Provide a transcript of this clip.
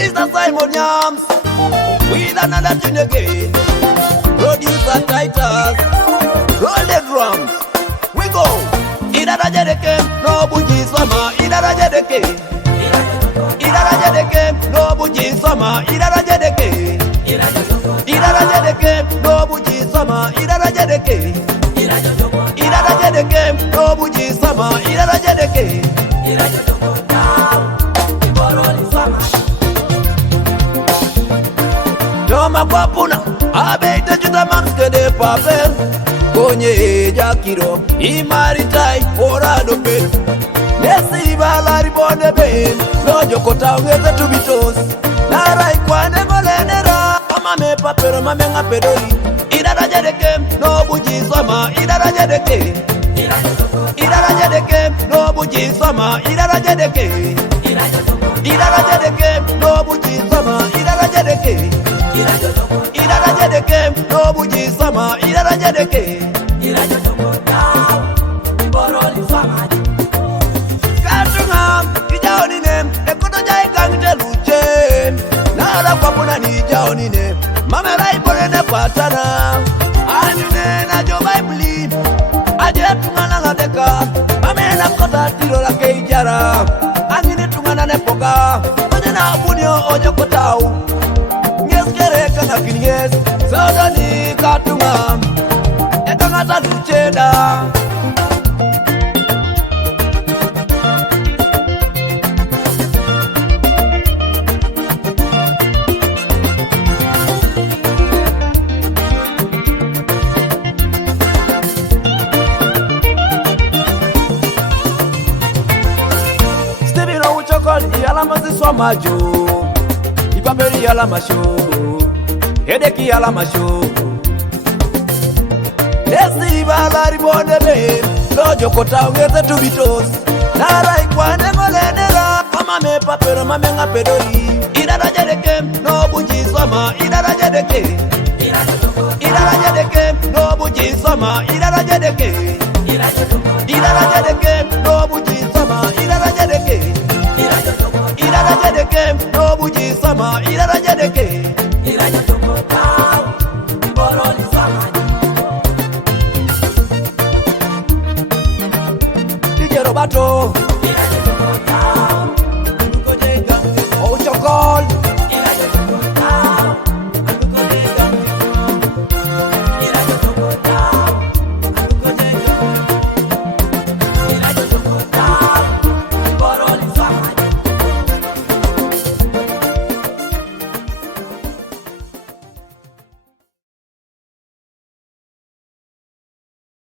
Mr. Simon Yams with another tune again. Producer Titus, roll the drums. We go. Idara jedeke, no buji sama. Idara jedeke. Idara jedeke, no buji sama. Idara jedeke. Idara jedeke, no buji sama. Idara jedeke. Idara jedeke, no buji sama. Idara jedeke. Doma kwa puna, abeite juta mamske de papel. Konye jakiro, imaritai, orado pen. Nesi balari bonde ben, lojo kota ungeze tubitos. Narai kwa negolenera, mama me papero mame nga pedori. Idara jedeke, no buji sama, idara jedeke. Idara jedeke, no buji sama, idara jedeke. Idara jedeke, no buji sama, idara jedeke. Idara jedeke, no buji sama, idara jedeke. Katunga, ija onine, ekoto jai gangte luche. Nara kwa puna ni ija onine, mame rai pone ne patana. Anine na jo Bible, aje tungana ngadeka. Mame na kota tiro la keijara. Anine tungana ne poga, mane na bunyo ojo kotau. Ngeskere kanga kinyes, sodani katunga. Ekangata lucheda. Stevie no uchokol, iyalama ziswa majo. Ipamberi yalama show, hedeki yalama show. Nesi balari bonde be, lojo kota ungeze tubitos. Narai kwa negolenera, mama me papero mame nga pedori. Idara jedeke, no buji sama, idara jedeke. Idara jedeke, no buji sama, idara jedeke. Idara jedeke, no buji sama, idara jedeke. Idara jedeke, no buji sama, idara jedeke.